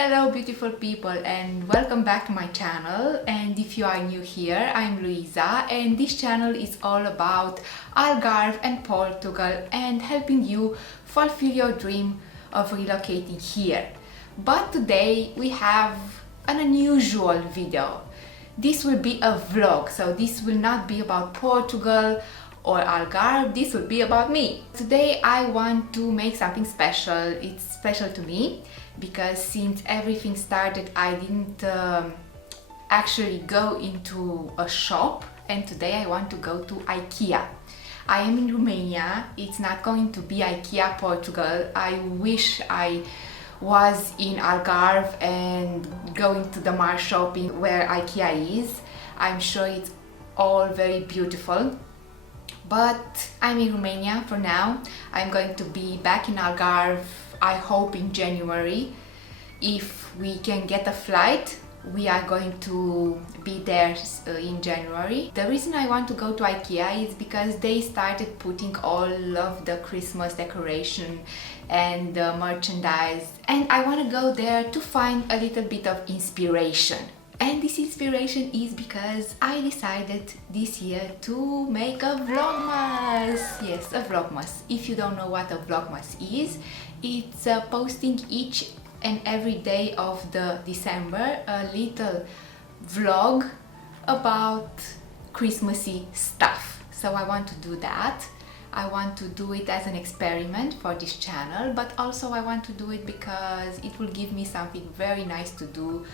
Hello beautiful people and welcome back to my channel. And if you are new here, I'm Luiza and this channel is all about Algarve and Portugal and helping you fulfill your dream of relocating here. But today we have an unusual video. This will be a vlog, so this will not be about Portugal or Algarve, this will be about me. Today I want to make something special. It's special to me because since everything started I didn't actually go into a shop, and today I want to go to IKEA. I am in Romania, it's not going to be IKEA Portugal. I wish I was in Algarve and going to the mall shopping where IKEA is. I'm sure it's all very beautiful. But I'm in Romania for now. I'm going to be back in Algarve, I hope in January. If we can get a flight, we are going to be there in January. The reason I want to go to IKEA is because they started putting all of the Christmas decoration and the merchandise, and I want to go there to find a little bit of inspiration. And this inspiration is because I decided this year to make a Vlogmas. Yes, a Vlogmas. If you don't know what a Vlogmas is, it's posting each and every day of the December a little vlog about Christmassy stuff. So I want to do that. I want to do it as an experiment for this channel, but also I want to do it because it will give me something very nice to do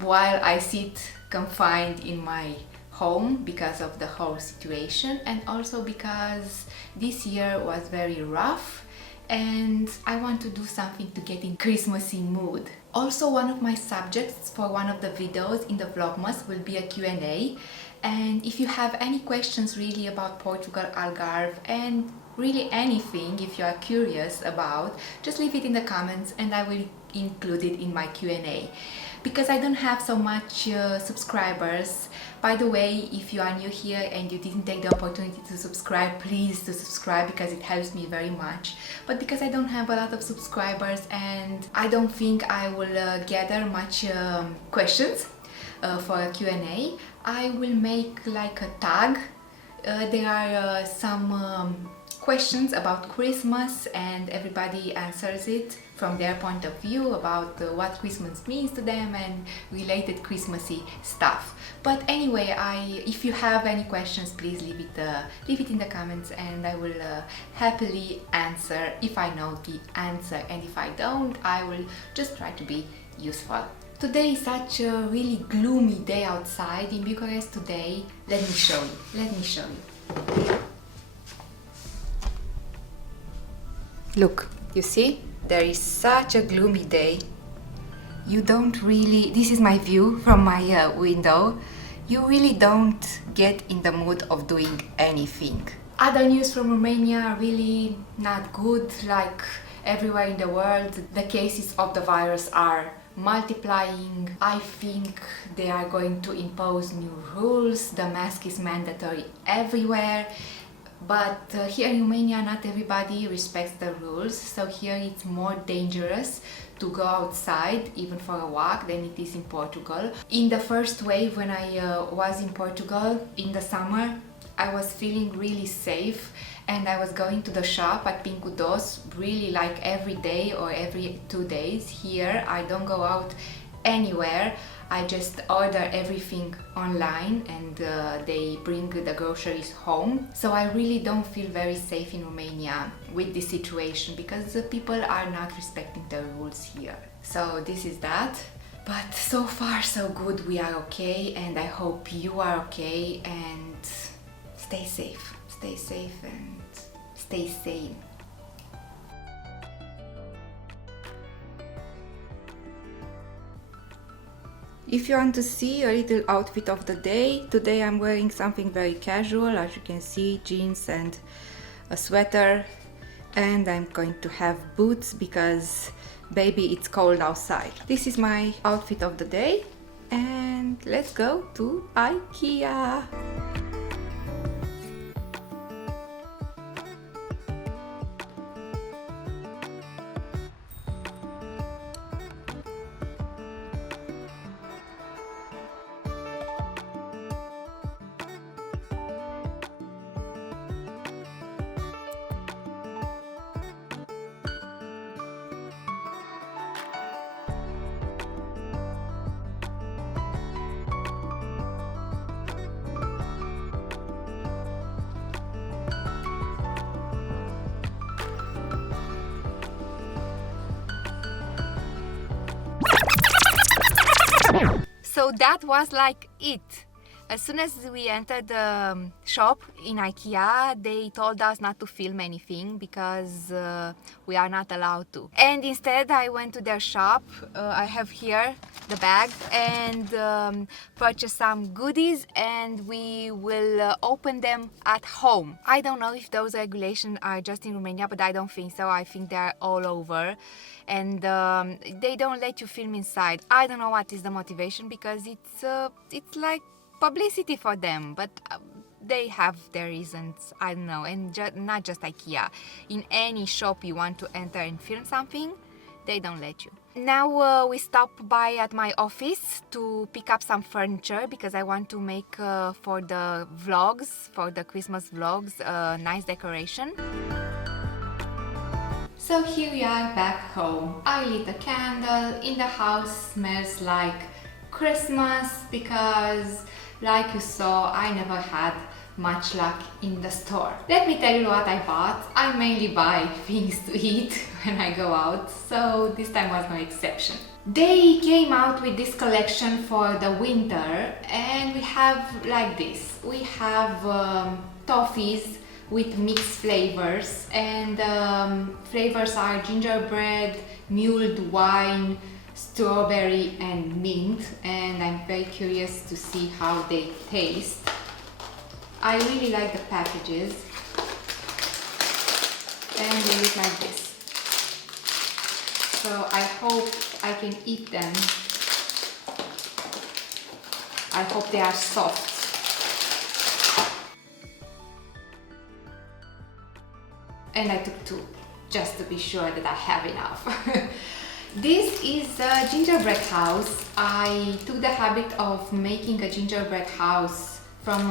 while I sit confined in my home because of the whole situation, and also because this year was very rough and I want to do something to get in Christmassy mood. Also, one of my subjects for one of the videos in the Vlogmas will be a Q&A, and if you have any questions really about Portugal, Algarve, and really anything, if you are curious about, just leave it in the comments and I will include it in my Q&A. Because I don't have so much subscribers. By the way, if you are new here and you didn't take the opportunity to subscribe, please do subscribe because it helps me very much. But because I don't have a lot of subscribers and I don't think I will gather much questions for a Q&A, I will make like a tag. There are some questions about Christmas and everybody answers it from their point of view about what Christmas means to them and related Christmassy stuff. But anyway, if you have any questions, please leave it in the comments and I will happily answer if I know the answer, and if I don't, I will just try to be useful. Today is such a really gloomy day outside in Bucharest today. Let me show you. Look, you see? There is such a gloomy day. You don't really, this is my view from my window, you really don't get in the mood of doing anything. Other news from Romania are really not good. Like everywhere in the world, the cases of the virus are multiplying. I think they are going to impose new rules. The mask is mandatory everywhere. But here in Romania, not everybody respects the rules, so here it's more dangerous to go outside, even for a walk, than it is in Portugal. In the first wave, when I was in Portugal in the summer, I was feeling really safe and I was going to the shop at Pingo Doce really like every day or every 2 days. Here I don't go out anywhere. I just order everything online and they bring the groceries home. So I really don't feel very safe in Romania with this situation because the people are not respecting the rules here. So this is that. But so far so good, we are okay, and I hope you are okay, and stay safe and stay sane. If you want to see a little outfit of the day, today I'm wearing something very casual, as you can see, jeans and a sweater, and I'm going to have boots because baby, it's cold outside. This is my outfit of the day, and let's go to IKEA. So that was like it. As soon as we entered the shop in IKEA, they told us not to film anything because we are not allowed to. And instead I went to their shop, I have here the bag, and purchased some goodies, and we will open them at home. I don't know if those regulations are just in Romania, but I don't think so. I think they're all over. And they don't let you film inside. I don't know what is the motivation, because it's like publicity for them, but they have their reasons. I don't know. And not just IKEA. In any shop you want to enter and film something, they don't let you. Now we stopped by at my office to pick up some furniture, because I want to make for the vlogs, for the Christmas vlogs, a nice decoration. So here we are back home. I lit a candle. In the house smells like Christmas, because like you saw, I never had much luck in the store. Let me tell you what I bought. I mainly buy things to eat when I go out, so this time was no exception. They came out with this collection for the winter, and we have like this. We have toffees with mixed flavors, and flavors are gingerbread, mulled wine, strawberry and mint, and I'm very curious to see how they taste. I really like the packages, and they look like this. So I hope I can eat them. I hope they are soft. And I took two, just to be sure that I have enough. This is a gingerbread house. I took the habit of making a gingerbread house from,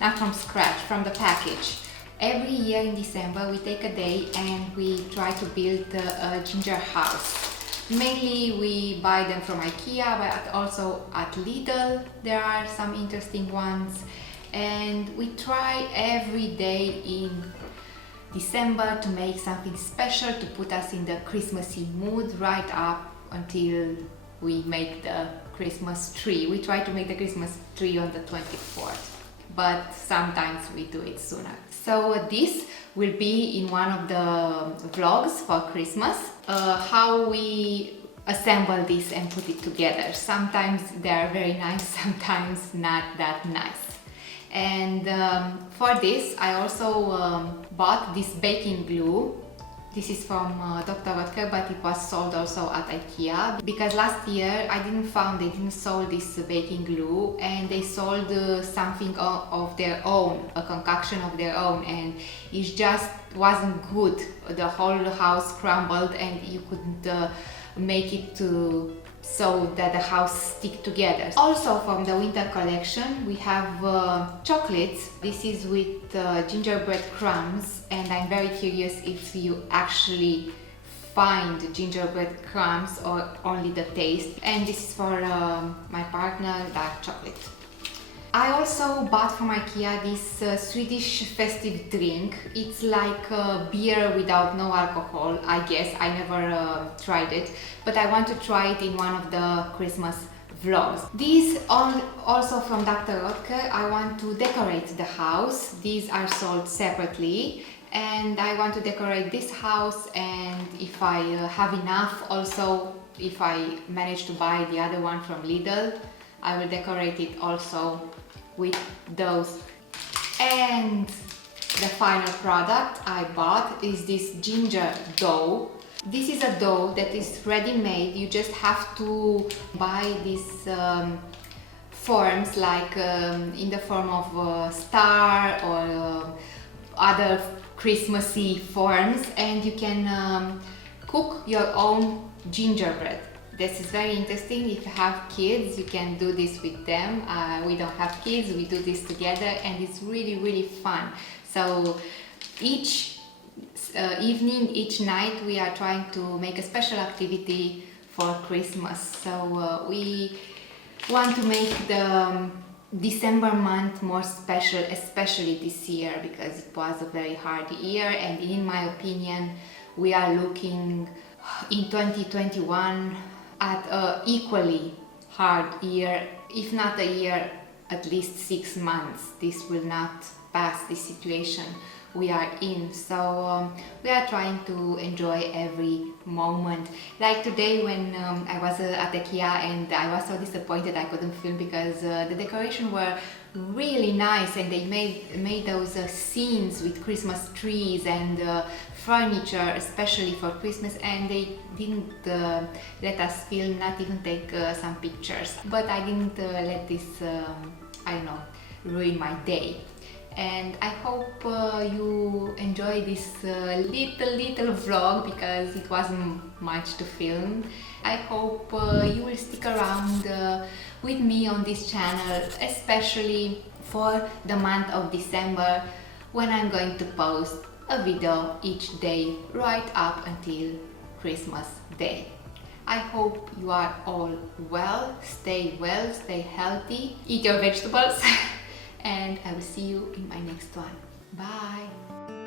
not from scratch, from the package. Every year in December we take a day and we try to build a ginger house. Mainly we buy them from IKEA, but also at Lidl there are some interesting ones. And we try every day in December to make something special to put us in the Christmassy mood right up until we make the Christmas tree. We try to make the Christmas tree on the 24th, but sometimes we do it sooner. So this will be in one of the vlogs for Christmas, how we assemble this and put it together. Sometimes they are very nice, sometimes not that nice. And for this I also bought this baking glue. This is from Dr. Oetker, but it was sold also at IKEA, because last year I they didn't sold this baking glue, and they sold something of their own, a concoction of their own, and it just wasn't good. The whole house crumbled and you couldn't make it to so that the house stick together. Also from the winter collection we have chocolates. This is with gingerbread crumbs, and I'm very curious if you actually find gingerbread crumbs or only the taste. And this is for my partner, dark chocolate. I also bought from IKEA this Swedish festive drink. It's like beer without no alcohol, I guess. I never tried it, but I want to try it in one of the Christmas vlogs. These also from Dr. Oetker. I want to decorate the house. These are sold separately, and I want to decorate this house, and if I have enough, also if I manage to buy the other one from Lidl, I will decorate it also with those. And the final product I bought is this ginger dough. This is a dough that is ready-made. You just have to buy these forms, like in the form of a star or other Christmassy forms, and you can cook your own gingerbread. This is very interesting. If you have kids, you can do this with them. We don't have kids, we do this together, and it's really fun. So each evening, each night, we are trying to make a special activity for Christmas. So we want to make the December month more special, especially this year, because it was a very hard year, and in my opinion we are looking in 2021 at a equally hard year, if not a year, at least 6 months. This will not pass, this situation we are in. So we are trying to enjoy every moment. Like today when I was at IKEA and I was so disappointed I couldn't film because the decorations were really nice and they made those scenes with Christmas trees and furniture especially for Christmas, and they didn't let us film, not even take some pictures. But I didn't let this I don't know, ruin my day. And I hope you enjoy this little vlog because it wasn't much to film. I hope you will stick around with me on this channel, especially for the month of December, when I'm going to post a video each day right up until Christmas Day. I hope you are all well, stay healthy, eat your vegetables, and I will see you in my next one. Bye!